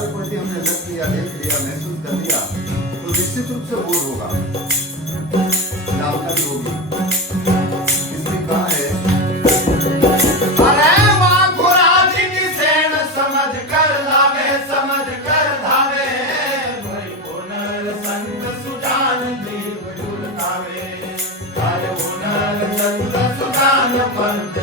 सारे पढ़ते हमने लग लिया, देख लिया, महसूस कर लिया, तो निश्चित रूप से बोध होगा, लाभकारी होगी। इसमें कहा है, अरे माँ खुराज की सेन समझ कर लावे, समझ कर धावे, भाई हुनर संत सुजान जीव जुलतावे, अरे हुनर संत सुजान पंथ